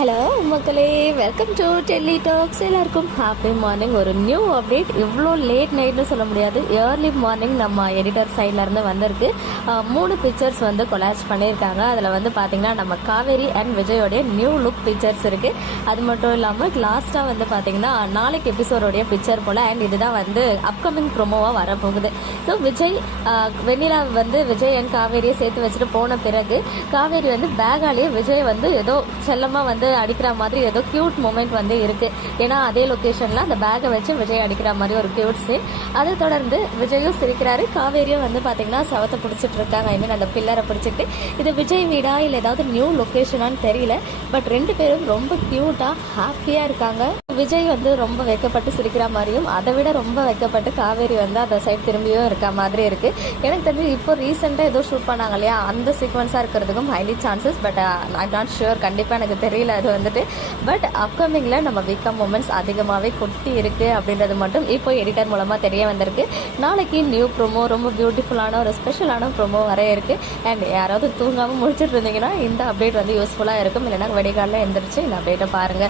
Hello மக்களே welcome to Delhi talks எல்லாருக்கும் happy morning ஒரு நியூ அப்டேட் இவ்வளோ லேட் நைட்னு சொல்ல முடியாது. ஏர்லி மார்னிங் நம்ம எடிட்டர் சைட்லேருந்து வந்திருக்கு. மூணு பிக்சர்ஸ் வந்து கொலாஜ் பண்ணியிருக்காங்க. அதில் வந்து பார்த்தீங்கன்னா நம்ம காவேரி அண்ட் விஜயோடைய நியூ லுக் பிக்சர்ஸ் இருக்குது அது மட்டும் இல்லாமல் லாஸ்ட்டாக வந்து பார்த்தீங்கன்னா நாளைக்கு எபிசோடோடைய பிக்சர் போல் அண்ட் இதுதான் வந்து அப்கமிங் ப்ரொமோவாக வரப்போகுது. ஸோ விஜய் வெண்ணிலா வந்து விஜய் அண்ட் காவேரியை சேர்த்து வச்சுட்டு போன பிறகு காவேரி வந்து பேகாலேயே விஜய் வந்து ஏதோ செல்லமாக வந்து அடிக்கிற மாதிரி ஏதோ கியூட் மூமெண்ட் வந்து இருக்கு. ஏன்னா அதே லொக்கேஷனில் அந்த பேக்கை வச்சு விஜய் அடிக்கிற மாதிரி ஒரு கியூட் சீன் அதை தொடர்ந்து விஜயும் சிரிக்கிறாரு. காவேரியும் வந்து பார்த்தீங்கன்னா சவத்தை பிடிச்சிட்டு இருக்காங்க. ஐ மீன் அந்த பில்லரை பிடிச்சிட்டு. இது விஜய் வீடா இல்லை ஏதாவது நியூ லொக்கேஷனான்னு தெரியல. பட் ரெண்டு பேரும் ரொம்ப க்யூட்டாக ஹாப்பியாக இருக்காங்க. விஜய் வந்து ரொம்ப வைக்கப்பட்டு சிரிக்கிற மாதிரியும் அதை விட ரொம்ப வைக்கப்பட்டு காவேரி வந்து அந்த சைடு திரும்பியும் இருக்க மாதிரி இருக்கு. எனக்கு தெரிஞ்சு இப்போ ரீசெண்டாக ஏதோ ஷூட் பண்ணாங்க இல்லையா? அந்த சீக்வன்ஸாக இருக்கிறதுக்கும் highly chances but I not sure கண்டிப்பாக எனக்கு தெரியல அது வந்துட்டு. பட் அப்கமிங்கில் நம்ம வீக்கம் மூமெண்ட்ஸ் அதிகமாகவே கொட்டி இருக்கு அப்படின்றது மட்டும் இப்போ எடிட்டர் மூலமாக தெரிய வந்திருக்கு. நாளைக்கு நியூ ப்ரோமோ ரொம்ப பியூட்டிஃபுல்லான ஒரு ஸ்பெஷலான ப்ரோமோ வர இருக்கு. அண்ட் யாராவது தூங்காமல் முடிச்சுட்டு இருந்தீங்கன்னா இந்த அப்டேட் வந்து யூஸ்ஃபுல்லாக இருக்கும். இல்லைன்னா வெடிகாலில் எழுந்திரிச்சு இந்த அப்டேட்டை பாருங்க.